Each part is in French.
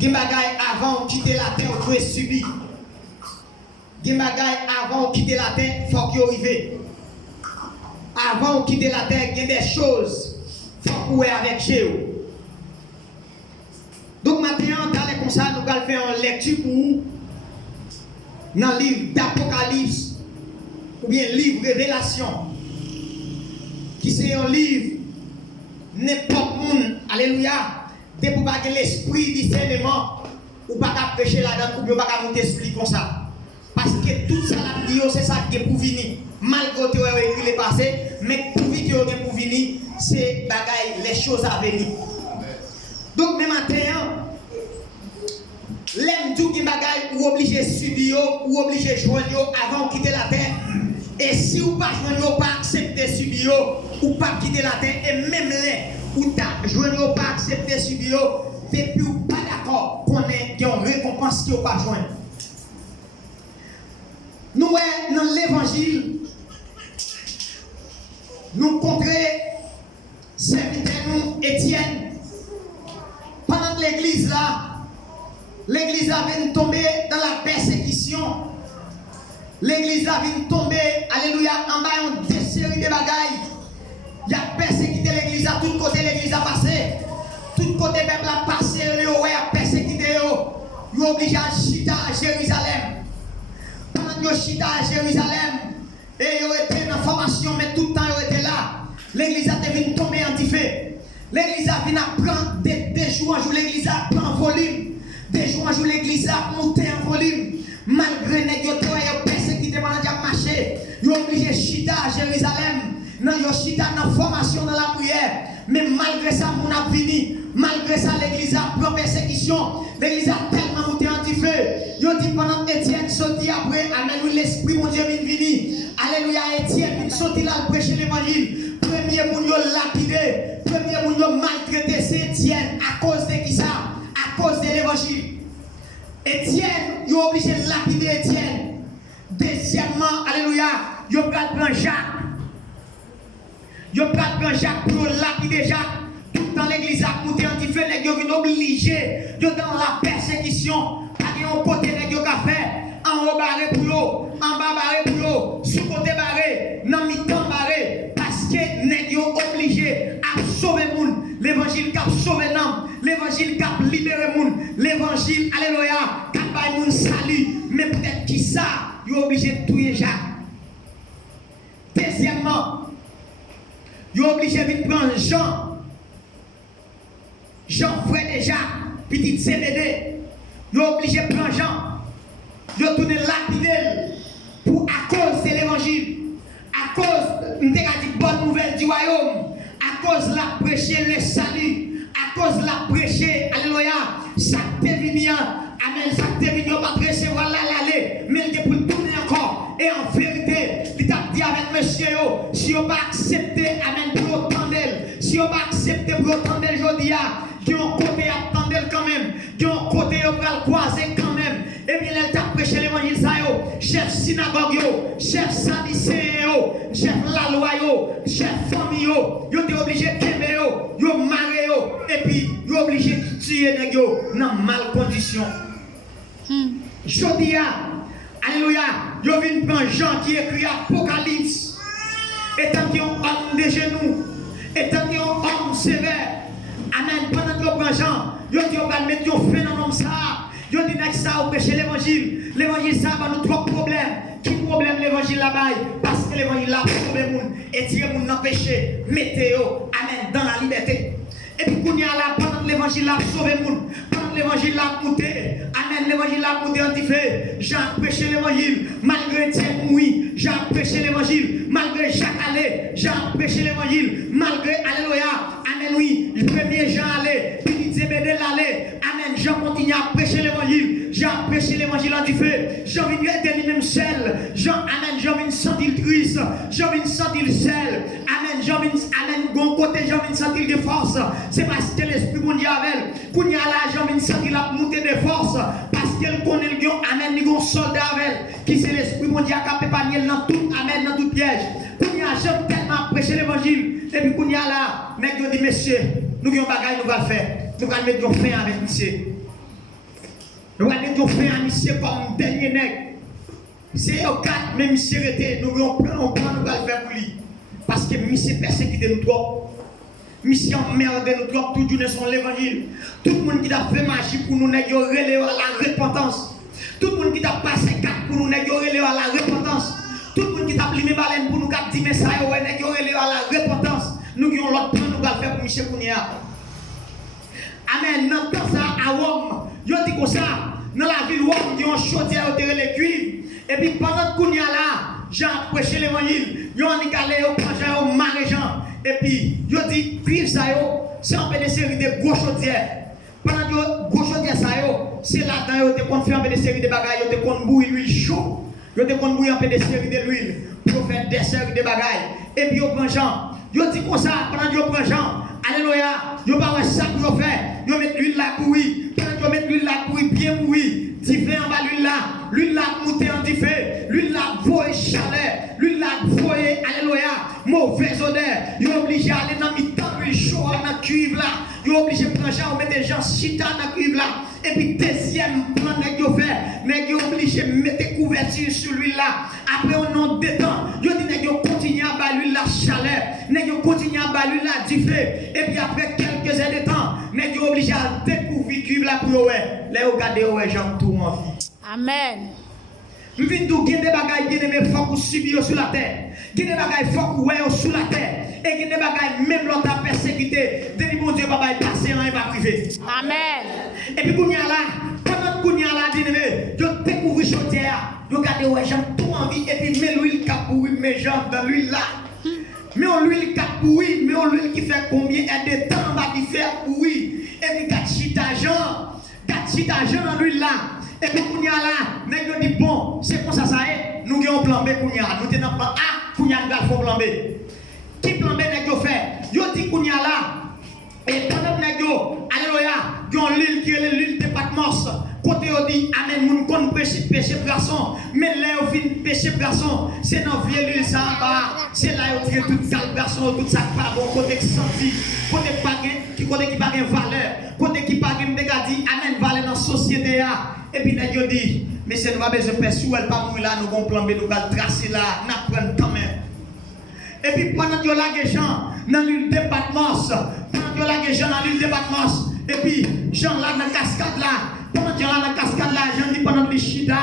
Des bagailles avant de quitter la terre, vous devez subir. Des bagailles avant de quitter la terre, il faut qu'il arrive. Avant de quitter la terre, il y a des choses, il faut qu'on ait avec Jéhovah. Donc maintenant, dans comme ça, nous allons faire une lecture pour vous dans le livre d'Apocalypse ou bien le livre Révélation, qui c'est un livre n'importe monde, alléluia, de pour pas que l'esprit discernement ou pas qu'à prêcher là-dedans ou pas qu'à monter esprit comme ça. Parce que tout ça là dit c'est ça qui est pour venir. Malgré que tu as écrit le passé, mais pour venir pour venir, c'est bagaille les choses à venir. Donc même matin, l'aime tout qui bagaille ou obligé subir ou obligé joindre avant de quitter la terre. Et si vous pas joindre pas accepter subir ou pas quitter la terre et même les ou ta joindre pas accepter subir depuis ou pas d'accord qu'on ait une récompense qui ou pas joindre. Nous dans l'évangile nous rencontrons serviteur nous Étienne pendant que l'église avait tombé dans la persécution. L'église avait tombé, alléluia, en bas de série de bagailles. Il y a persécuté l'église à tout côté, l'église a passé. Tout côté, le peuple a passé, il a persécuté, il a obligé à chita à Jérusalem. Pendant que chita à Jérusalem, et il était dans la formation, mais tout le temps il était là. L'église a devenu tomber en diffé. L'église a venu prendre des jours en jour, l'église a pris en volume. Des jours en jour, l'église a monté en volume. Malgré les persécutés pendant qu'il a marché, il a obligé chita à Jérusalem. Non, il a chita dans la formation, dans la prière. Mais malgré ça, on a fini. Malgré ça, l'église a pris persécution. L'église a tellement monté en diffé. Il a dit pendant qu'Étienne sortit après, amen, l'esprit, mon Dieu, vient venir. Alléluia, Étienne, il sortit là, prêcher l'évangile. Premier moun yo lapidé, premier moun yo maltraité, c'est Étienne. À cause de qui ça? À cause de l'évangile. Étienne, il est obligé de lapider Étienne. Deuxièmement, alléluia, il prend Jacques. Il prend Jacques pour lapider Jacques. Tout dans l'église a monté en différent, il est obligé de dans la persécution. Pas de côté de café, en haut barré pour eux, en bas barré pour eux, sous côté barré, dans mi-temps barré. Parce que nèg yo obligé à sauver moun, l'évangile qui a sauvé l'âme, l'évangile qui a libéré moun, l'évangile alléluia qui a bay moun salut, mais peut-être qui ça, yo obligé de tuer Jacques. Deuxièmement, yo obligé de prendre Jean frère de Jacques, petit CBD, yo obligé de prendre Jean, yo tourner lapider pour à cause de l'évangile. À cause de la bonne nouvelle du royaume, à cause de la prêcher le salut, à cause de la prêcher, alléluia, ça te vient, amen, ça te vient, pas prêcher, voilà l'aller, mais il est pour tourner encore. Et en vérité, il t'a dit avec monsieur, si on va accepter, amen, pour autant d'elle, si on va accepter pour autant d'elle, je dis, il y a un côté à attendre quand même, il y a un côté à le croiser quand même. Et bien, elle t'a prêché l'évangile, ça, chef synagogue, chef sadicéen, chef la loi, chef famille, yo t'es obligé de t'aimer, yo maré, et puis yo obligé de tuer les gens dans mal condition. Jodia, alléluia, yo vient prendre Jean qui écrit Apocalypse, étant qu'il y a un homme de genoux, étant qu'il y a un homme sévère, amen, pendant que yo prend Jean, yo dit on va mettre yo fin dans l'homme ça. Yo dit que ça ou prêcher l'évangile. L'évangile ça va nous trois problèmes. Qui problème l'évangile là-bas? Parce que l'évangile là sauve les gens et tire les gens dans le péché. Mettez-le, amen, dans la liberté. Et puis qu'on y a là pendant que l'évangile là sauve les gens. Pendant que l'évangile là monté, amen, l'évangile là monté en diffé. Jean prêché l'évangile malgré Étienne oui. Jean prêché l'évangile malgré Jacques allé. Jean prêché l'évangile malgré alléluia. Amen oui. Le premier Jean allé. Zébédé l'aller, amen, Jean continue à prêcher l'évangile, Jean prêché l'évangile en du feu, Jean vient être lui-même seul, Jean, amen, Jean vient sentir le triste, Jean vient sentir le sel, amen, Jean vient, amen, bon côté, Jean vient sentir de force, c'est parce que l'esprit bon Dieu avec, qu'on y a là, Jean vient sentir la montée de force, parce qu'elle connaît le gars, amen, il y a un soldat avec, qui c'est l'esprit bon Dieu qui a préparé dans tout, amen, dans tout piège, qu'on y a Jean tellement prêché l'évangile, et puis qu'on y a là, mec, dit, monsieur, nous avons un bagage, nous allons faire. Nous allons mettre fin avec monsieur. Nous avons fait un monsieur comme dernier nègre. C'est au 4, mais monsieur était, nous allons prendre, nous allons faire pour lui. Parce que monsieur persécuté nous trop. Monsieur emmerde nous trop, tout le monde son l'évangile. Tout le monde qui a fait magie pour nous nègres, relever à la repentance. Tout le monde qui a passé 4 pour nous nègres, relever à la repentance. Tout le monde qui a limé baleine pour nous dire mais ça, nègres, relever à la repentance. Nous avons l'autre plan, nous allons faire pour monsieur Kounia. Amen. Dans le temps ça, à Rome, je dis comme ça, dans la ville de Rome, ils ont chaudière, ils ont les cuivres. Et puis pendant que Kounia là, j'ai prêché l'évangile, ils ont allé au projet, au maréchant. Et puis, je dis, cuivre ça, c'est un peu des séries de gros chaudières. Pendant que gros chaudières ça, c'est là-dedans, ils ont fait un peu des séries de bagailles, ils ont bouillir l'huile chaud. Ils ont bouillir un peu des séries de l'huile pour faire des séries de bagailles. Et puis, ils prennent Jean. Je dis comme ça, pendant qu'ils prennent Jean, alléluia, ils n'ont pas ça pour faire. Ils mettent l'huile là pour oui. Pendant qu'ils mettent l'huile là pour oui, bien pour oui. Diffé en bas l'huile là monté en diffé, l'huile là voye chaleur, l'huile là voye, alléluia, mauvaise odeur. Ils sont obligés d'aller dans le temps, l'huile chaud dans le cuivre là. Ils sont obligés de prendre Jean, mettre des gens chita dans le cuivre là. Et puis deuxième plan que vous faites, mais ils sont obligés de mettre couverture sur l'huile là. Après on en détend, ils disent qu'ils continuent à battre l'huile là chaleur, ils continuent à battre l'huile là diffé. Et puis après quelques heures de temps, ils sont obligés à découvrir le cuivre là pour eux. Là vous regardez ouais Jean tout en vie. Amen. Je viens de dire des bagailles bien aimés, il faut qu'on subisse sur la terre. Il y a des bagailles, il faut qu'on voit sur la terre. Et il y a des bagailles, même l'autre a persécuté. Depuis mon Dieu, papa, il passe rien, il va priver. Amen. Et puis, quand il y a là, pendant qu'on y a là, bien aimé, je découvre chaudière. Je regarde, ouais, j'ai tout envie. Et puis, mets l'huile capouille, mes jambes dans l'huile là. Mais on l'huile capouille, mais on l'huile qui fait combien de temps va qui fait oui. Et puis, 4 chita dans l'huile là. Et puis, Kounia là, nous dit bon, c'est comme ça, ça est. Nous avons plan B, Kounia. Nous sommes dans plan A, Kounia, nous avons plan B. Qui plan B, nous avons fait? Nous dit Kounia là. Et pendant que nous avons, alléluia, nous avons l'huile qui est l'huile de Patmos. Côté on dit, amen, nous ne péché garçon. Mais là, on fin péché garçon. C'est dans la vieille l'huile, ça va. C'est là où on tire tout ça, garçon, tout ça, pas bon, côté qui senti, côté qui n'a pas de valeur, côté qui n'a pas de dit, amen, valeur dans la société. Et puis, nous dit, mais c'est nous pas besoin de faire sous, elle pas mourir là, nous allons plomber, nous allons tracer là, nous allons prendre quand même. Et puis, pendant que nous avons des gens dans l'huile de Patmos, pendant que nous avons des gens dans l'huile de Patmos, et puis, gens là dans la cascade là, pendant que nous là dans la cascade là, gens dit pendant les chida,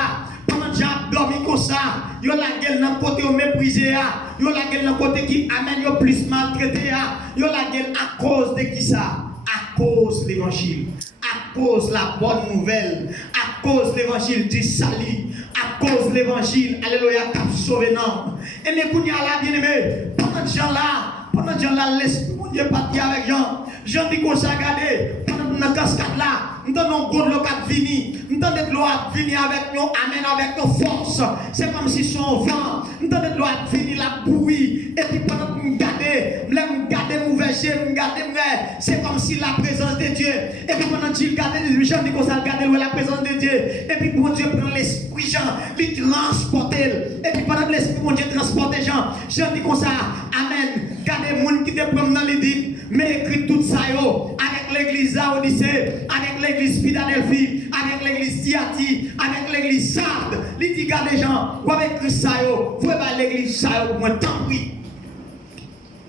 pendant que j'ai dormi comme ça, ils ont la gueule dans le côté méprisé, ils ont la gueule dans le côté qui amène plus maltraité, ils ont la gueule à cause de qui ça? À cause de l'évangile, à cause de la bonne nouvelle, à cause de l'évangile du salut, à cause de l'évangile, alléluia, qui a sauvé non. Et mes couilles là, bien aimé, pendant que Jean là, l'esprit de Dieu parti avec Jean. Jean dit qu'on s'est regardé, pendant que nous cascade là, nous avons un God qui vient, nous avons de l'eau qui vient avec nous, amen, avec nos forces. C'est comme si son vent, nous avons de l'eau qui vient la bouillie. Et puis pendant que nous regardons mauvais chien, nous regardons vrai, c'est comme si la présence de Dieu. Et puis pendant que tu regardes, Jean dit qu'on s'est regardé la présence de Dieu. Et puis pour Dieu prend l'esprit Jean, il transporte. Et puis pendant que l'esprit de Dieu transporte Jean, Jean dit qu'on ça, amen. Regardez les gens qui te prennent dans l'édit, mais écrit tout ça avec l'église Odyssée, avec l'église Philadelphie, avec l'église Thyatire, avec l'église Sardes. Il dit, regardez les gens, vous avez écrit ça, vous pouvez pas l'église ça, moi tant pis.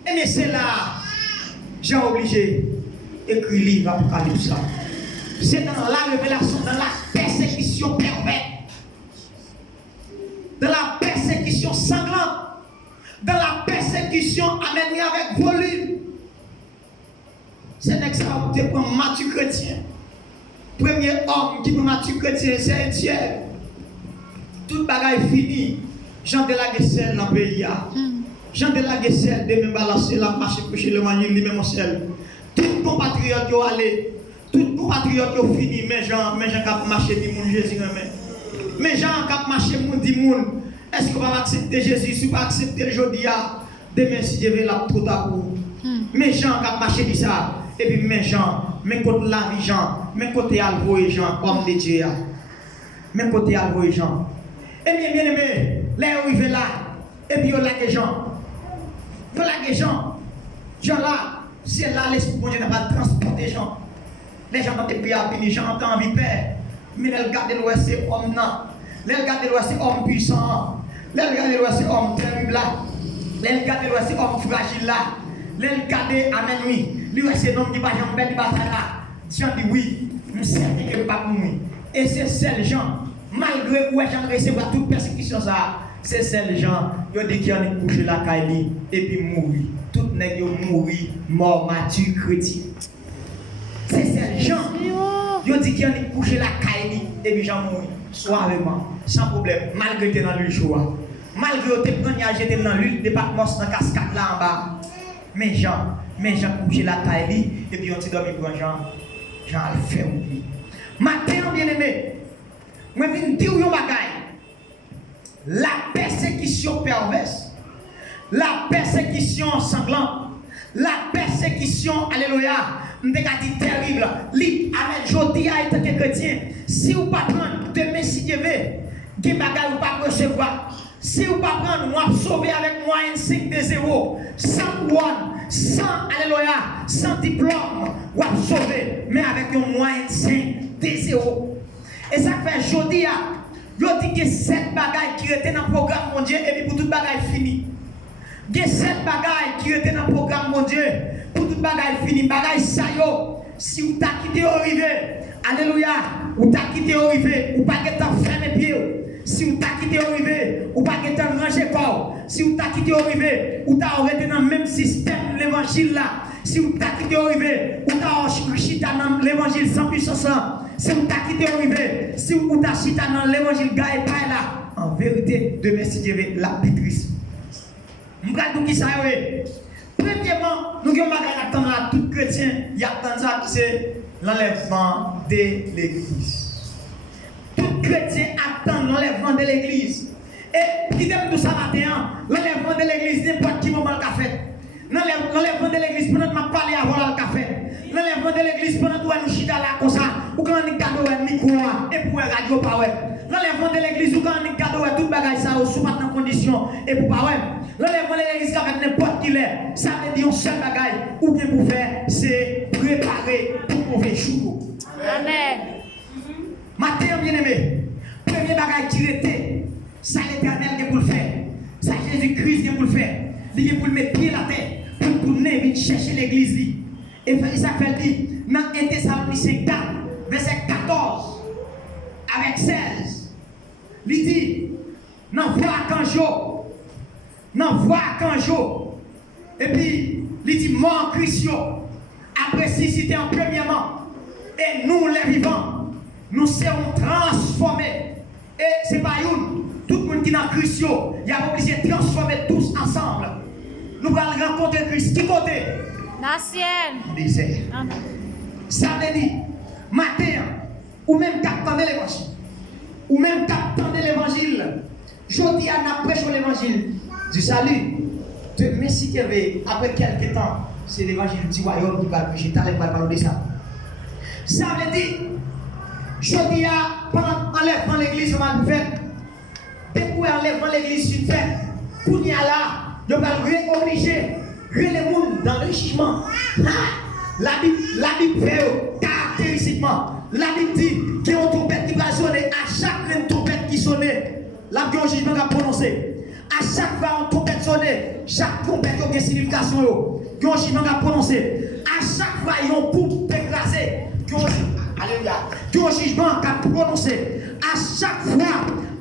Et mais c'est là, j'ai obligé d'écrire le livre Apocalypse. C'est dans la révélation, dans la persécution pervers, dans la persécution sanglante, dans la persécution amenée avec volume. C'est l'exemple de Mathieu chrétien. Premier homme qui prend Mathieu chrétien, c'est Étienne. Toute bagaille finie. Jean de la Guesselle dans le pays. Jean de la Guesselle de me balancer la marche pour chez le manier, lui-même seul. Tout compatriote qui ont allé, tout compatriote qui ont fini, mais Jean qui marché du monde Jésus. Mais Jean qui marché du monde. Est-ce que vous va accepter Jésus? Si vous va accepter le jeudi, demain si je vais la tout à coup. Mais Jean qui marché dit ça. Et puis mais Jean, mais côté la vie Jean, mais côté alvoyer Jean, homme de Dieu. Mais côté alvoyer Jean. Et bien aimé, là où il est là, et puis il y a des gens. Il y a des gens. Jean là, c'est là l'esprit de Dieu n'a pas transporté Jean. Les gens dans tes pays, les gens ont envie de faire. mais elle regarde le c'est homme non. Elle regarde le c'est homme puissant. Elle regarde le c'est homme terrible là. Elle regarde le c'est homme fragile là. Elle regarde amen oui. Lui c'est homme qui va jamais belle bataille là. Jean dit oui, je sais que pas mourir. Et c'est ces gens malgré que j'en recevoir toute persécution ça, c'est ces gens qui dit qu'ils ont couché la caille et puis mourir. Tout nèg yo mourir mort mature chrétien. C'est ces gens qui dit qu'ils ont couché la caille et puis j'en mourir suavement, sans problème, malgré que dans le choix. Malgré que tu prends à jeter dans l'huile, département dans cascade là en bas. Mais Jean couché la caille et puis on t'y dormi pour Jean le fait oublier. Matin bien aimé. Moi, je viens dire un bagage. La persécution perverse, la persécution sanglante, la persécution, alléluia, je dis terrible. Avec Jodi a été chrétien. Si vous ne pas prendre, demain si Dieu veut, des bagages vous pas recevoir. Si vous ne pas prendre, vous allez sauver avec moyen 5 de 0, sans one, sans, alléluia, sans diplôme, vous allez sauver, mais avec un moyen 5 de 0. Et ça fait Jodi a, yo dit que 7 bagages qui étaient dans le programme mon Dieu et puis pour tout bagage fini. Il y a 7 bagages qui étaient dans le programme mon Dieu pour tout bagage fini. Bagage ça yo, si vous t'a quitté au rivé, alléluia, ou t'a quitté au rivé, ou pas que t'as fermé pied. Si vous t'a quitté au rivé, ou pas que t'as rangé corps. Si vous t'a quitté au rivé, ou t'as arrêté dans le même système l'évangile là. Si vous t'a quitté au rivé, ou t'as arrêté dans l'évangile sans puissance là. Si vous t'as quitté au rivé, si vous t'as chita dans l'évangile gars et pas là, en vérité, demain si Dieu veut la pétrice. Nous regardons qui ça est. Premièrement, nous avons attendre à tout chrétien, il y a tant ça qui c'est l'enlèvement de l'église. Tout chrétien attend l'enlèvement de l'église. Et qui t'aime tout ça matin, l'enlèvement de l'église, n'importe qui moment le café. L'enlèvement de l'église, pendant que je parle avant le café. L'enlèvement de l'église, pendant que nous chita là comme ça. Ou quand on cadeau un micro et pour radio pas ouais. L'enlèvement de l'église ou quand on cadeau tout bagage ça sous pas dans condition et pour pas ouais. L'enlèvement de l'église avec n'importe qui l'est, ça veut dire un seul bagage ou bien pour faire c'est préparer pour mauvais jour. Amen. Matin bien aimé, premier bagage qui était ça l'Éternel qui pour le faire. Ça Jésus-Christ qui pour le faire. Il est pour le mettre pied la terre pour tourner vite chercher l'église. Et ça fait dire dans 1 Thessaloniciens 4 verset 14 avec 16, il dit, n'en vois qu'un jour, et puis il dit, mort Christ, après suscité en premièrement, et nous les vivants, nous serons transformés, et c'est pas une, tout le monde qui est dans Christ, il y a obligé de transformer tous ensemble, nous allons rencontrer Christ, qui côté? La sienne. Ça veut dire, matin, ou même captant l'évangile, je dis à la prêche l'évangile du salut, de Messie qui avait, après quelques temps, c'est l'évangile du royaume qui va prêcher, t'as l'air parler de ça. Ça veut dire, je dis à, pendant l'enlèvement de l'église, on va le faire, depuis l'enlèvement de l'église, tu fais, pour y aller là, je vais obliger. Les gens dans le jugement. La Bible fait caractéristiquement. La Bible dit qu'il y a une trompette qui va sonner. À chaque même trompette qui sonne, la jugement va prononcer. À chaque fois une trompette sonne, chaque trompette a une signification. Le jugement va prononcer. À chaque fois, ils ont pour écraser. Alléluia. Le jugement va prononcer. À chaque fois,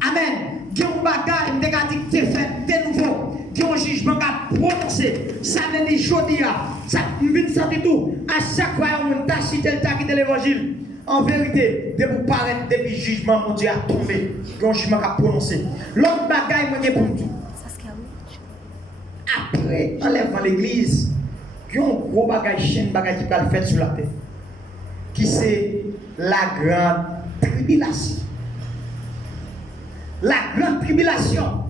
amen. Il y a un bagage négatif qui est fait de nouveau. Qui ont un jugement à prononcer, ça veut dire Jodia, ça me sentit tout. À chaque fois, on t'a cité l'évangile. En vérité, de vous paraître depuis le jugement, mon Dieu a tombé. Qui ont un jugement à prononcer. L'autre bagaille, moi, pour tout. Après, enlèvement l'église, qui ont un gros bagage, chaîne bagage qui va le faire sur la terre. Qui c'est la grande tribulation. La grande tribulation.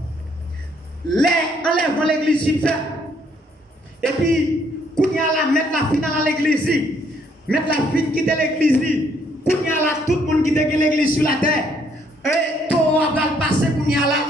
Enlèvement l'église il fait. Et puis, quand il y a la mettre la fin dans l'église, mettre la fin quitter l'église, quand il y a là tout le monde qui quitte l'église sur la terre, et toi va passer quand il y a là,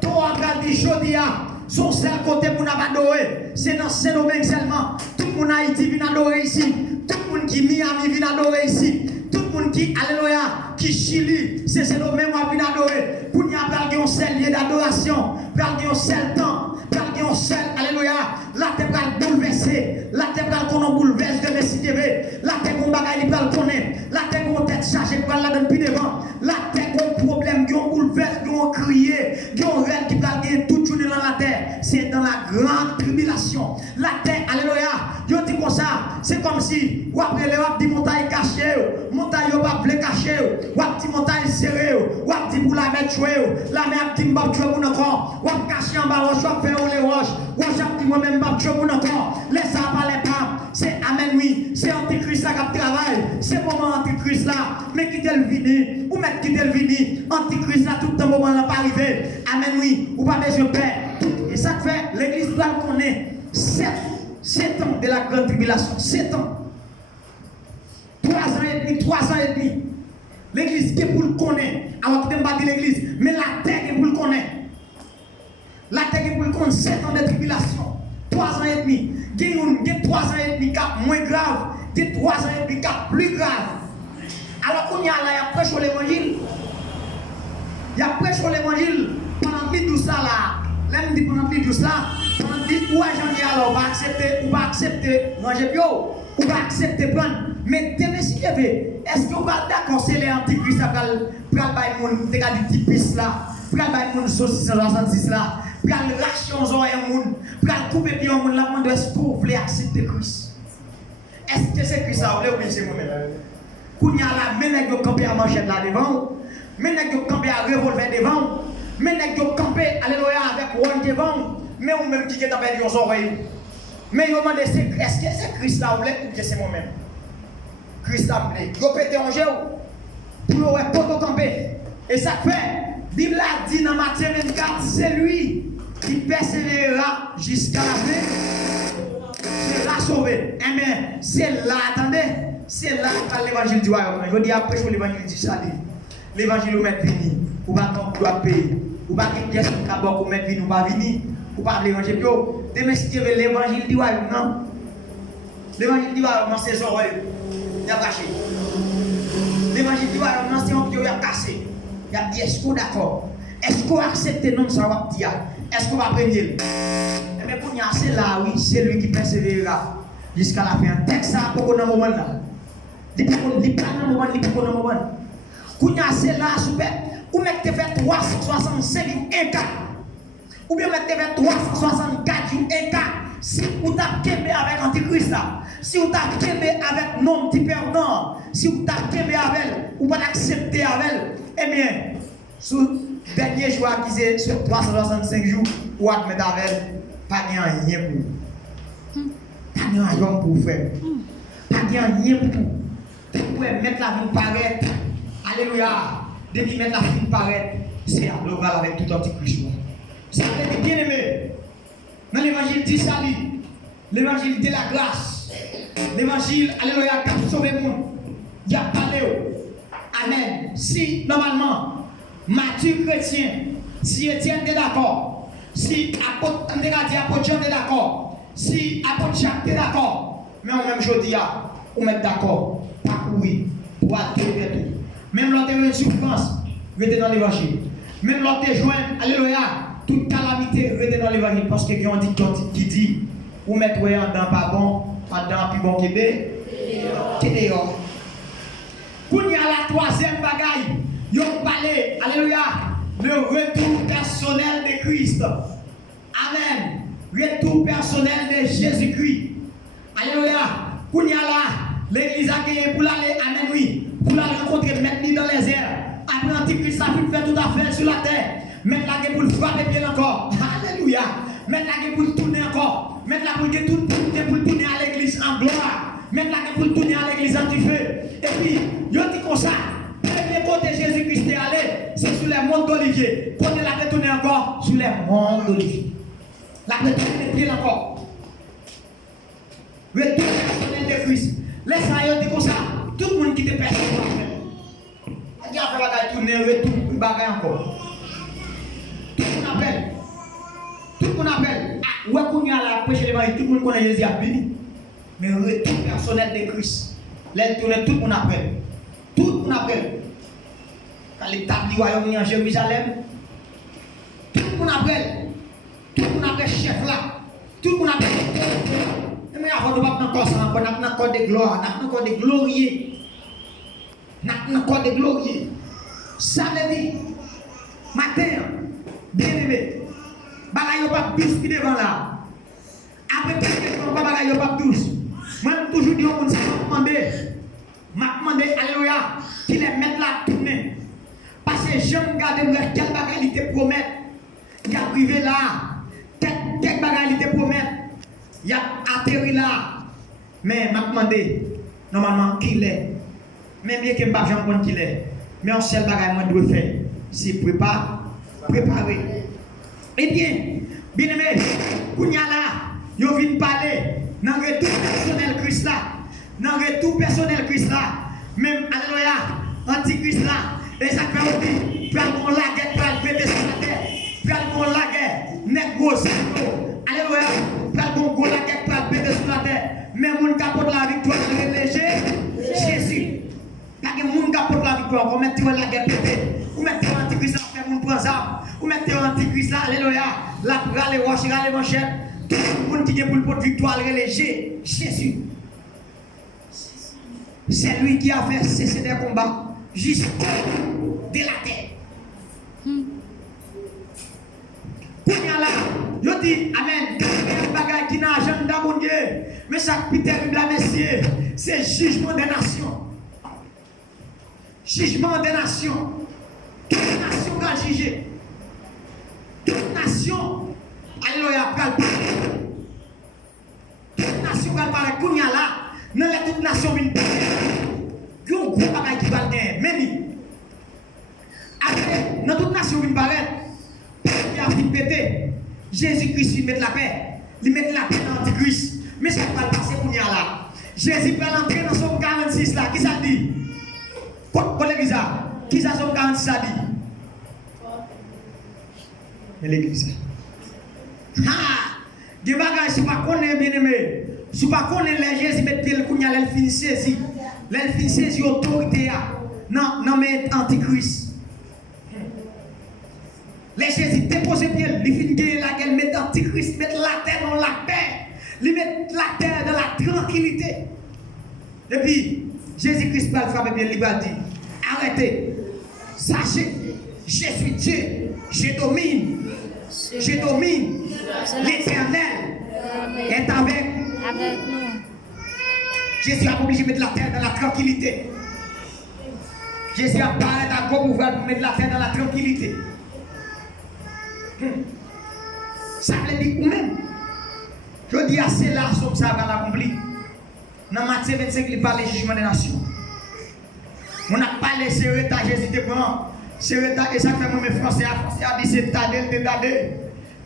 toi va dire Jodia, son seul côté pour nous adorer, c'est dans Saint-Domingue seulement. Tout le monde Haïti vient adorer ici, tout le monde qui Miami vient adorer ici, tout le monde qui, alléluia, qui chili, c'est le même à venir adorer. Pour n'y avoir un seul lieu d'adoration, pour un seul temps, pour un seul, alléluia, la terre va bouleverser, la terre va qu'on bouleverse de Messie TV, la terre qu'on bagaille, il va le connaître, la terre qu'on tête chargée, il va la donner plus devant, la terre qu'on problème, qu'on bouleverse, qu'on crie, qu'on rêve, qui va gagner toute journée dans la terre, c'est dans la grande tribulation. La terre, alléluia, Dieu dit comme ça, c'est comme si, ou après les wap dit montagne cachée, montagne ou pas blé caché, ou ap dit montagne serrée, ou ap dit pour la mettre chouée, la mer dit m'bap choué pour encore, ou ap caché en bas, ou ap fait ou les roches, ou ap dit moi-même m'bap choué pour encore, laisse ça parler pas, c'est amen oui, c'est antichrist là qui travaille, c'est moment antichrist là, mais qui tel vini, ou mettre qui tel vini, antichrist là tout le moment là pas arrivé, amen oui, ou pas besoin de paix, et ça fait, l'église doit connaître 7 ans de la grande tribulation, 7 ans. 3 ans et demi, 3 ans et demi. L'église qui est pour le connaître. Alors que tu pas dit l'église, mais la terre qui est pour le connaître. La terre qui est pour le connaître, 7 ans de tribulation. 3 ans et demi. Il y a 3 ans et demi qui est moins grave. Il y a 3 ans et demi qui est plus grave. Alors qu'on y a là, il y a prêché l'évangile. Il y a prêché l'évangile pendant 12 ans là. Là, je dis pendant 12 ans là. On dit, où est-ce alors, on va accepter, manger bio, on va accepter prendre. Mais si est-ce que vous êtes d'accord, c'est les antichrist qui prennent les typistes là, prennent les saucisses 66 là, prennent les rations aux oreilles, prennent couper pieds au monde, la demande est-ce que vous voulez accepter Christ? Est-ce que c'est Christ ça, vous voulez ou bien c'est moi-même? Quand il y a là, mais vous campez à manchette là devant, mais vous campez à revolver devant, mais vous campez, alléluia, avec one devant. Mais ou même qui est dans les oreilles. Mais il demande est-ce que c'est Christ là ou bien c'est moi-même? Christ là, vous pétez en jeu pour le poteau camper. Et ça fait, Bible a dit dans Matthieu 24, c'est lui qui persévérera jusqu'à la fin, sera sauvé. Eh bien, c'est là, attendez, c'est là que l'évangile du royaume. Je dis après, je l'évangile du salut. L'évangile vous met fini, ou pas ton doit payer, ou pas qu'il y a un cabot pour mettre fini ou pas venir. Vous parlez de l'évangile, demain si tu veux l'évangile du royaume, non? L'évangile du royaume, c'est son royaume. Il a caché. L'évangile du royaume, c'est un peu cassé. Il a dit, est-ce qu'on est d'accord? Est-ce qu'on accepte le nom de ça? Est-ce qu'on va prendre? Mais pour nous, c'est là, oui, c'est lui qui persévérera jusqu'à la fin. Texte ça, pour qu'on ait un moment là. Il prend un moment, il prend un moment. Pour nous, c'est là, super. Ou mettez fait 365 un cas. Ou bien mettez 364 jours et 4. Si vous tapez avec Antichrist là, si vous tapez avec non petit perdant, si vous tapez avec, ou pas accepter avec, eh bien, sur le dernier jour qui c'est sur 365 jours, ou admettre avec, pas rien pour. Pas rien pour faire. Pas rien pour. Vous pouvez mettre la vie paraître. Alléluia. Depuis mettre la vie paraître, c'est à l'oral avec tout Antichrist. Ça veut dire bien aimé. Dans l'évangile du salut, l'évangile de la grâce, l'évangile, alléluia, qui a sauvé le monde, il y a parlé. Amen. Si, normalement, Matthieu chrétien, si Étienne est d'accord, si apôtre Jean est d'accord, si apôtre Jacques est d'accord, mais on même jeudi, on met d'accord, pas courir, pour aller tout. Même l'autre est une souffrance, restez dans l'évangile. Même l'autre est joint, alléluia. Toute calamité reste dans l'évangile parce que on dit qui dit ou mettre en dedans pas bon, en dedans plus bon que dehors. Pour y a la troisième bagaille, yo parlé, alléluia, le retour personnel de Christ. Amen. Retour personnel de Jésus-Christ. Alléluia. Pour y a là, l'église a gagné pour l'aller, amen oui, pour la rencontrer, mettre dans les airs. Après l'antichrist, ça fait tout à fait sur la terre. Mettre la gueule pour le frapper bien encore. Alléluia. Mettre la gueule pour le tourner encore. Mettre la gueule pour le tourner à l'église en gloire. Mettre la gueule pour le tourner à l'église en feu. Et puis, je dis comme ça. Premier côté Jésus-Christ est allé, c'est sur les monts d'Olivier. Côté la tourner encore sur les monts d'Olivier. La tourner bien encore. Retour personnel de Christ. Laisse-moi dire comme ça. Tout le monde qui te perd. Il y a un tourner, retour, bagaille encore. Tout le monde appelle. Où est-ce qu'on y a la prêche l'évangile? Tout le monde connaît Jésus à Bible. Mais retour personnel de Christ. Les tourner, tout le monde appelle. Tout le monde après. Quand l'établi royaume en Jérusalem, tout le monde après. Tout le monde après chef là. Tout le monde après. Mais avant de pas encore ça, on a encore des gloires, on a encore des glorieux. On a encore des glorieux. Ça veut dire, matin, bien aimé, bagaille pas douce qui devant là. Après, on pas bagaille pas douce. Moi, toujours dit, on m'a demandé, alléluia, qu'il les mette la tournée. Parce que j'aime garder quelle bagaille te promet. Il a arrivé là, quelle bagaille te promet. Il a atterri là. Mais m'a demandé, normalement, qu'il est. Même bien que je ne sais pas qu'il est. Mais on seul bagaille moi dois faire, c'est préparer. Eh bien aimé, Kounya là, yo vient parler dans le retour personnel Christ là, dans le retour personnel Christ là, même alléluia, antichrist là, et ça fait aussi, pral mon la guerre, pral péter sur la terre, pral mon la guerre, net gros alléluia, pral mon gros la guerre, pral péter sur la terre, mais mon capote la victoire de léger, Jésus. Pas que moun capote la victoire, on met la guerre pété, ou mettez l'antichrist là, fait moun prendre ça, ou mettez l'antichrist là, alléluia, la prale roche, les manchettes, tout le monde qui est pour le pot de victoire, léger, Jésus. C'est lui qui a fait cesser des combats jusqu'au de la terre. Kounya là, je dis Amen. Un bagage qui n'a jamais dans mon Dieu, mais chaque plus terrible la messieurs, c'est jugement des nations. Jugement des nations. Toute nation va juger. Toute nation, alléluia, va parler. Toute nation va parler. Kounya là, non, toute nation vient parler. Il y a un gros bagage qui va gagner. Mais après, dans toute nation vient parler. Il a fini péter. Jésus-Christ il met la paix. Il met la paix dans l'antichrist. Mais ça va passer Kounya là. Jésus va entrer dans son 46 là. Qui ça dit? Quoi l'église a? Qui ça son 46 a dit? Mais l'église. Ah! Des bagages, si pas qu'on est bien aimé. Si pas qu'on est les Jésus met le Kounya, elle finit saisi. Elle finit saisi autorité. Non, mais antichrist. Les Jésus déposent bien, ils finissent gagner la guerre, mettent l'antichrist, mettent la terre dans la paix. Ils mettent la terre dans la tranquillité. Et puis, Jésus-Christ va le frapper bien, il va dire, arrêtez, sachez, je suis Dieu, je domine, l'Éternel est avec nous. Jésus a obligé de mettre la terre dans la tranquillité. Jésus a parlé d'un gros pouvoir pour mettre la terre dans la tranquillité. Ça veut dire vous-même. Je dis assez là, comme ça va l'accomplir. Dans Matthieu 25, il parle du jugement des nations. On a parlé de ce retard, Jésus te prend. Ce retard, et ça fait moi, mes Français a dit c'est tardé.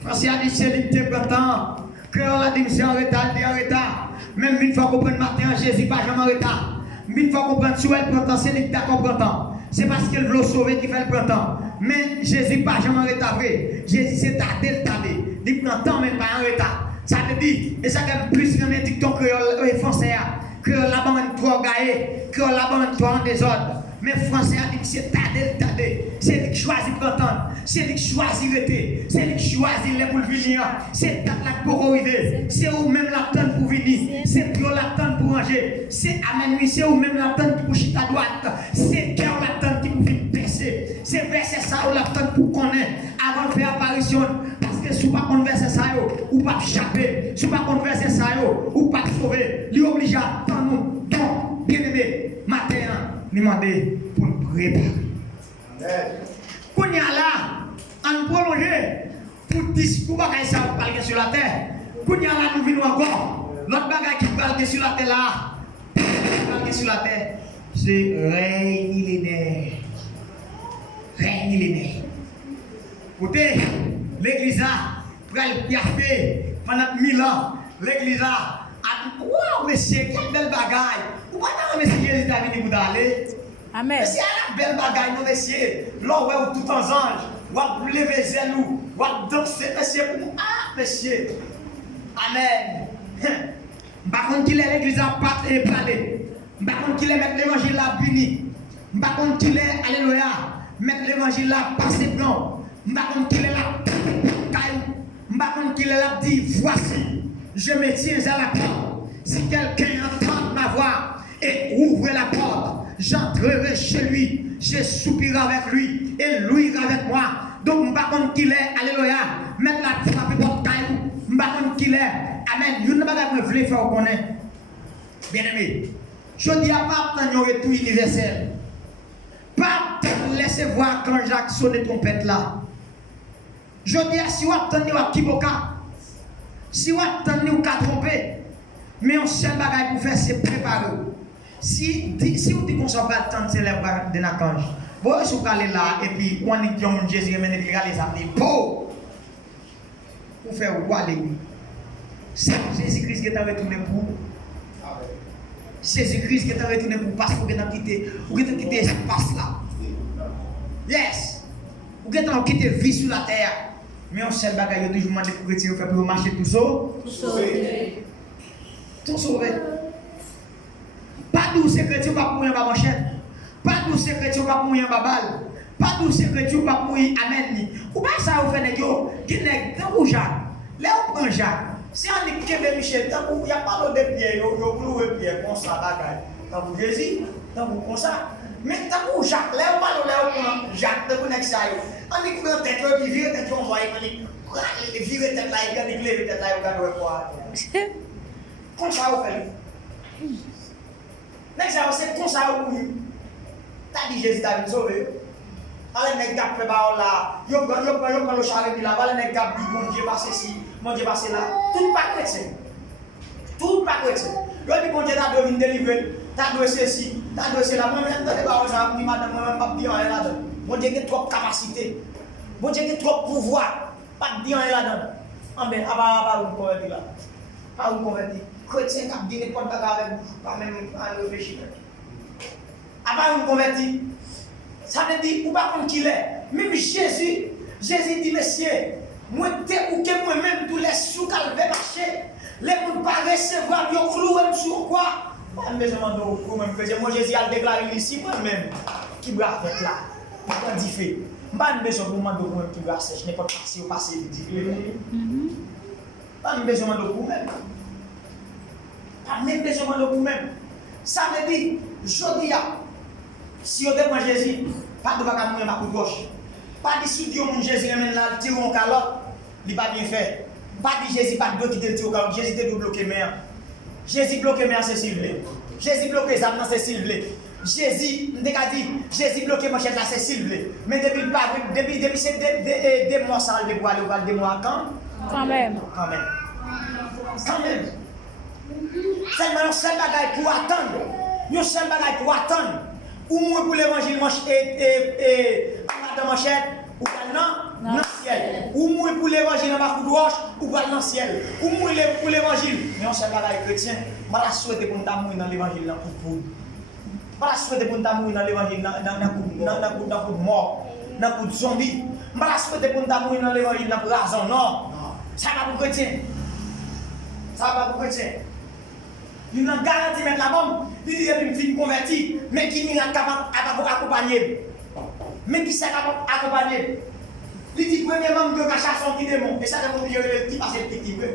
Français a dit c'est l'unité printemps. Créole a dit c'est en retard. Même une fois qu'on prend le matin, Jésus pas jamais en retard. Une fois qu'on prend sur le printemps, c'est l'unité qu'on printemps. C'est parce qu'il veut sauver qu'il fait le printemps. Mais Jésus pas jamais en retard. Jésus c'est tardé. Il prend temps mais pas en retard. Ça te dit, et ça gagne plus que les dictons créoles français. Créole là-bas, on trop gaillé. Créole là-bas, on trop en désordre. Mais français a dit que c'est tardé. C'est lui qui choisit d'entendre. C'est lui qui choisit rester. C'est lui qui choisit les pour venir. C'est la pour arriver. C'est où même l'attente pour venir. C'est pour l'attente pour manger. C'est amen lui. C'est où même l'attente pour chita droite. C'est cœur l'attente qui pour venir baisser. C'est verset ça où l'attente pour connaître avant de faire apparition. Parce que si vous ne conversez ça, ou pas échapper. Si vous ne conversez ça, ou pas sauver. Il est obligé à attendre nous. Donc, bien aimé, matin, demander pour nous préparer. Qu'on y a là, en prolongé, pour discours bagaille ça parler sur la terre. Qu'on y a là, nous venons encore. L'autre bagaille qui parle sur la terre là, parle sur la terre, c'est règne millénaire. Règne millénaire. Écoutez, l'église a fait pendant 1000 ans. L'église a wow, monsieur, quelle belle bagaille. Vous voyez, monsieur, les États-Unis, vous allez. Amen. Monsieur, la belle bagaille, non, monsieur. Là, ouais, tout en ange. Vous lever les genoux. Vous danser, monsieur, pour nous. Ah, monsieur. Amen. Par contre, qu'il est l'église à parler. Par contre, qu'il est mettre l'évangile à punir. Par contre, qu'il est, alléluia, mettre l'évangile là, passer blanc. Par contre, qu'il est là, par contre, qu'il est là, dit voici, je me tiens à la porte. Si quelqu'un entend ma voix et ouvre la porte, j'entrerai chez lui, je soupirerai avec lui et lui avec moi. Donc, par contre, qu'il est, alléluia, mettre la frappe pour caillou, par contre, qu'il est, amen. Vous ne pouvez pas me faire connaître. Bien aimé, je dis à pas un retour universel. Pas laisser voir quand Jacques sonne trompette là. Je dis à si vous attendez à Kiboka, si vous attendez à tromper, mais on seul bagage pour faire c'est préparer. Si vous dites qu'on s'en va attendre c'est l'œuvre de Nakange. Vous vous allez là et puis on est dit Jésus mène les amis pour faire quoi les c'est Jésus-Christ qui est retourné pour Jésus-Christ qui est retourné pour parce que vous avez quitté l'espace là. Yes. Vous avez quitté vie sur la terre. Mais on sait que vous avez toujours demandé pour retirer pour marcher tout sauvé. Tout sauvé. Pas d'où c'est que tu vas mourir en manchette. Pas d'où c'est que tu vas mourir en balle. Pas d'où c'est que tu vas mourir amen. Ou pas ça vous faites des nègres dans où Jacques. Là on prend Jacques. Si on dit que Michel, il n'y a pas de pierre, il y a de pierre comme ça, tant pour Jésus, tant pour comme ça. Mais tant pour Jacques, là, on prend Jacques, tant pour Nexaï. On dit que la tête, il vire tête, on voit, il vire tête là, il vire tête là, il regarde quoi. Comme ça, on fait. Nexaï, c'est comme ça, on fait. T'as dit Jésus, t'as sauvé. Allez, les gars, préparez là. Yo, le charrette là. Allez, les gars, dit mon Dieu, passe ici, mon Dieu, passe là. Tout pas chrétien. Tout pas chrétien. Yo, dit mon Dieu, t'as dû venir délivrer. T'as dû ceci, t'as dû cela. Moi-même, t'as dû pas ça. Ni madame, moi-même, pas bien là-dedans. Mon Dieu, il y a trop de capacité. Mon Dieu, il y a trop de pouvoir. Pas bien là-dedans. Ah ben, pas vous convertir là. Pas vous convertir. Chrétien qui a dit n'importe quoi avec vous. Pas même à réfléchir. Pas vous convertir. Ça veut dire, ou pas comme qu'il est. Même Jésus dit, messieurs, moi, ou que moi-même, tous les sous qu'elle veut marcher, les gens ne pas recevoir, ils ont cloué sur quoi? Pas besoin de vous, même, moi, Jésus a déclaré ici, moi-même, qui va faire là, pas dit fait. Pas besoin de vous-même qui va faire, je n'ai pas passé au passé, pas besoin de vous-même. Pas même besoin de vous-même. Ça veut dire, je dis, si on dépend Jésus, pas de vacances à coup de gauche. Pas de si Dieu mon Jésus ramène là, tire en calotte, il pas bien fait. Pas de Jésus, pas de qui te tire en calotte, Jésus te bloqué mer. Jésus bloqué mer, c'est ciblé. Jésus bloqué ça, c'est ciblé. Jésus, on a dit, Jésus bloqué manchette là, c'est ciblé. Mais depuis c'est des mois ça, le bois, des mois quand même. Quand même. C'est un seul bagage pour attendre. Un seul bagage pour attendre. Ou moins pour l'évangile dans manchette, ou pas dans le ciel. Ou moins pour l'évangile dans ma coupe ou pas dans le ciel. Ou moins pour l'évangile. Mais on sait pas les chrétiens. Je la souhaite pour nous mourir dans l'évangile dans coup de je la souhaite pour nous mourir dans l'évangile dans coup de mort, dans coup de zombie. Je la souhaite pour nous mourir dans l'évangile dans raison. Non. Ça va pour chrétien. Ça va pour chrétien. Il a garanti mettre la bombe, il dit qu'il est converti, mais qui n'est pas capable d'accompagner. Mais qui s'est capable d'accompagner. Il dit premièrement que le cachet son petit démon, et ça démon qui passe le petit peu.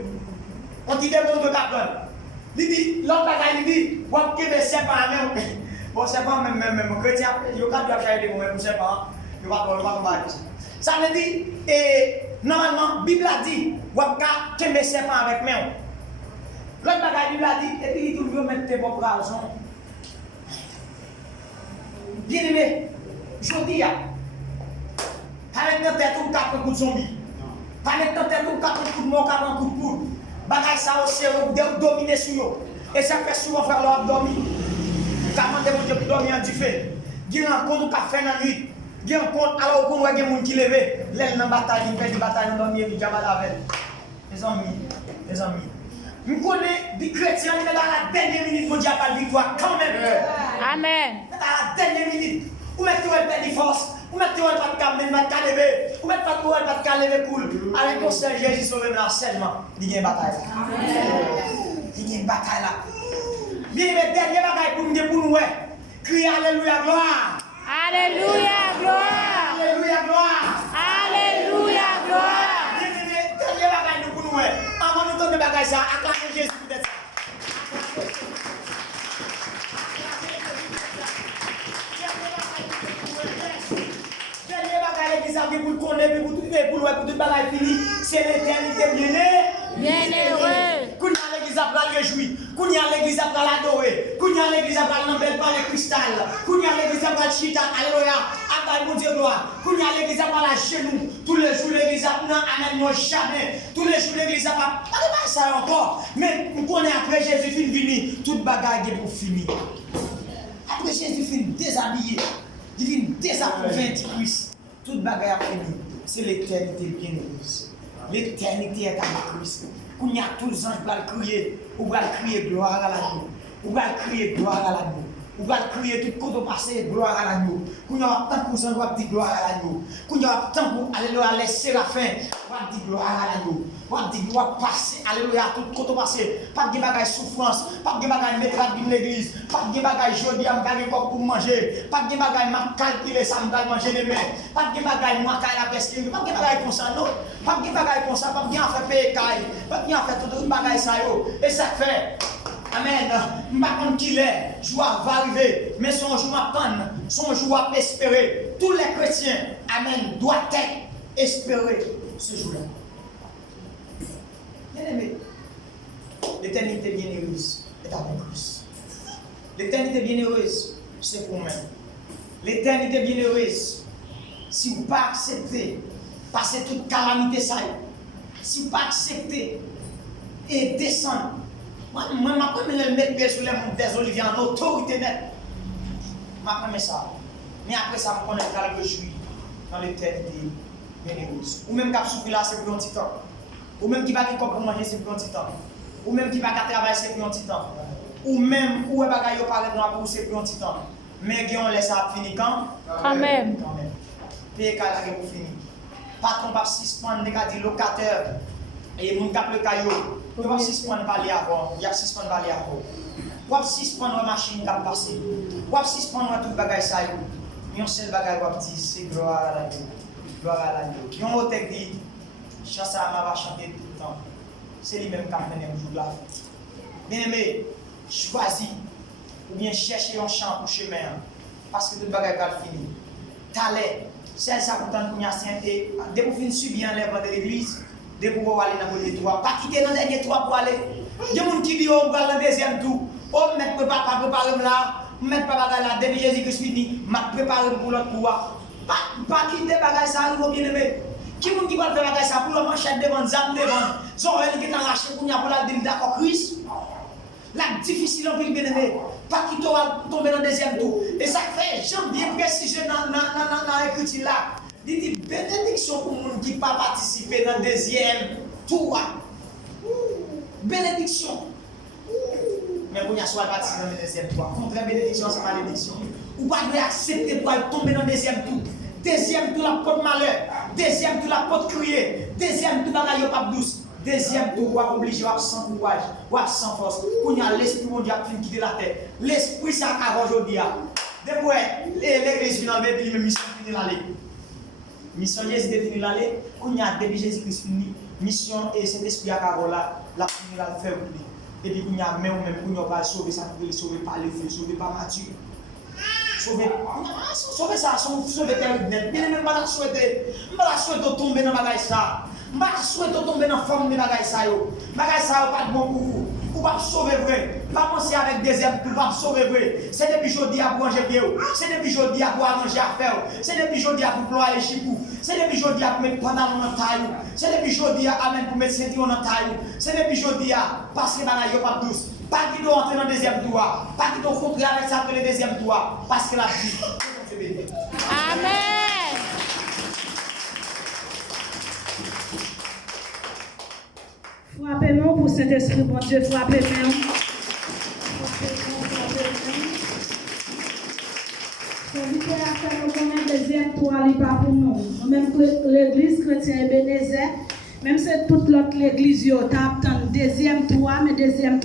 On dit démon de capable. Il dit, l'autre bagaille, il dit, vous avez des serpents à même. Bon, serpent même, chrétien, il y a des acheter des démons, mais serpent, il ne va pas ça. Ça veut dire, normalement, la Bible a dit, vous avez des serpents avec moi. L'autre bagaille, il a dit, et puis il dit, vous mettre tes propres raisons. Bien aimé, je dis, pas mettre dans tête ou 4 coups de zombie. Pas mettre dans tête ou 4 coups de mort, 4 coups de poule. Bagaille ça aussi, dominer sur eux. Et ça fait souvent faire leur abdomen. Comment des gens qui dorment du fait. Il y a un compte qui fait la nuit. Il y a un compte alors qu'on voit des gens qui lèvent. L'aile dans la bataille, il fait des batailles dans le diable avec. Les amis. Nous connaissons des chrétiens, mais dans la dernière minute, mon Dieu a pas de victoire quand même. Amen. Dans la dernière minute, vous mettez une force, vous mettez pas de câble, pas de lever, vous mettez pas de lever cool. Avec le Seigneur Jésus sauvé là seulement, il y a une bataille. Il y a une bataille là. Bien, le dernier bataille pour nous, crier Alléluia, gloire. Alléluia, gloire. Alléluia, gloire. Alléluia, gloire. Dernier bagage nous pour nous. Avant nous donner bagage ça, acclamez Jésus peut-être ça. Dernier bagage l'église a pour le connaître, pour tout bagage fini, c'est l'éternité Bienheureux. Qu'on y a l'église a pas réjoui, qu'on y a l'église a pas l'adorer, qu'on y a l'église a pas l'embellir par les cristal, qu'on y a l'église a pas chita, alléluia, à mon Dieu gloire, qu'on y a l'église a pas la genou, tous les jours l'église a non, amen, non, jamais, tous les jours l'église a pas ça encore, mais on connaît après Jésus fin vini, toute bagaille est pour finir. Après Jésus fin déshabillé, il vient désapprouvé de Christ, toute bagaille a fini, c'est l'éternité bienheureuse. L'éternité est avec Christ. Quand il y a tous les anges qui vont crier, ou vont crier gloire à l'agneau. Ou vont crier gloire à l'agneau. Ou vont crier tout côté passé, gloire à l'agneau. Quand il y a tant pour ça, on va dire gloire à l'agneau. Quand il y a tant pour alléluia, les séraphins, on va dire gloire à l'agneau. On va dire gloire passer, alléluia, tout côté passé. Pas de bagage souffrance, pas de bagage mettre dans l'église, pas de bagage jodi à me gagner pour manger, pas de bagage m'a calculer ça me manger demain, pas de bagage moi la pesquer, pas de bagage comme ça non, pas de bagage comme ça, pas de faire payer caille, pas de faire tout bagage ça yo. Et ça fait amen. Je ne sais pas qui est, joie va arriver, mais son jour m'attend, son jour à espérer. Tous les chrétiens, amen, doivent être espérés ce jour-là. Bien-aimé, l'éternité bienheureuse est avec Christ. L'éternité bienheureuse, c'est pour moi. L'éternité bienheureuse, si vous ne pas accepter, passer toute calamité, ça, si vous ne pas accepter et descendre, moi, je vais mettre pied sur les monts des oliviers en autorité nette. Je vais ça. Mais après ça, je connais que je suis dans l'éternité bienheureuse. Ou même qui a souffert là, c'est pour un petit temps. Ou même qui va avoir pour manger, c'est pour un petit temps. Ou même qui va travailler, c'est pour un petit temps. Ou même où est bagaille parler dans la pour c'est pour un petit temps. Mais qui on laisse ça finir quand même. Paye calage pour finir. Patron pas suspendre négatif locataire et mon cap le caillou. Il va suspendre parler avant, il y a suspendre parler avant. Ou va suspendre machine qui a passé. Ou va suspendre tout bagaille ça yo. Mais on seul bagaille va dire c'est gloire à la Dieu. Gloire à la Dieu. On autre dit chance à ma va chanter tout le temps. C'est lui même qui a mené un jour là. Bien aimé, choisis ou bien chercher un champ pour chemin parce que tout bagaille va finir. Talent, c'est ça pour tant qu'on y a sainteté. Dès que vous finissez subir l'œuvre de l'église, dès que vous allez dans le premier tour, pas quitter dans le dernier tour pour aller. Il y a des gens qui disent on va dans le deuxième tour. Oh, je ne peux pas préparer là, je ne peux pas là, depuis Jésus-Christ fini, je prépare pour l'autre tour. Pas quitter le bagage, ça arrive bien aimé. Qui va faire bagage ça pour le manchette devant, zam devant, Zorel qui est arraché pour la dire d'accord Christ. La difficile en plus bien aimé. Pas qui tomber dans le deuxième tour. Et ça fait, j'aime bien préciser dans l'écriture là. Il dit bénédiction pour les gens qui ne pas participer dans le deuxième tour. Bénédiction. Mais vous n'avez pas participé dans le deuxième tour. Contre bénédiction, c'est malédiction. Vous ne pouvez pas accepter pour tomber dans le deuxième tour. Deuxième tour, la porte malheur. Deuxième tour, la porte crier. Deuxième tour, la pas douce. Deuxième tour, vous êtes obligé, vous êtes sans courage, vous êtes sans force. Vous avez l'esprit mondial qui quitte la terre. L'esprit, ça a aujourd'hui. Depuis l'église finale, la mission finit l'aller. Mission Jésus finit l'aller. Vous avez depuis Jésus-Christ fini. Mission et cet esprit à Carole là, la finit la faire oublier. Et puis vous avez même, vous n'avez sauver ça, vous sauver par le feu, sauver par Mathieu. Sauver ça, sauver terre. Bien même pas la souhaiter. Pas la souhaiter tomber dans la ça. Je souhaite tomber dans la forme de bagay sa yo. Bagay sa yo pas de bon pour vous. Vous pas sauver vrai. Pas penser avec deuxième pour pas sauver vrai. C'est depuis jodi à manger bien. C'est depuis jodi à boire manger à faire. C'est depuis jodi à pour ployer chipou. C'est depuis jodi à mettre pantalon dans taille. C'est depuis jodi à amen pour mettre ceinture dans taille. C'est depuis jodi à passer bagay yo pas douce. Pas qui doit entrer dans le deuxième tour. Pas qui doit contrer avec ça pour le deuxième tour. Parce que la vie. Amen. Frappez-nous pour Saint-Esprit, mon Dieu, frappez-nous. Invitez à faire le deuxième tour, il pas pour nous. Même l'église chrétienne Ebenezer, même si toute l'autre l'église, il y a un deuxième tour, mais deuxième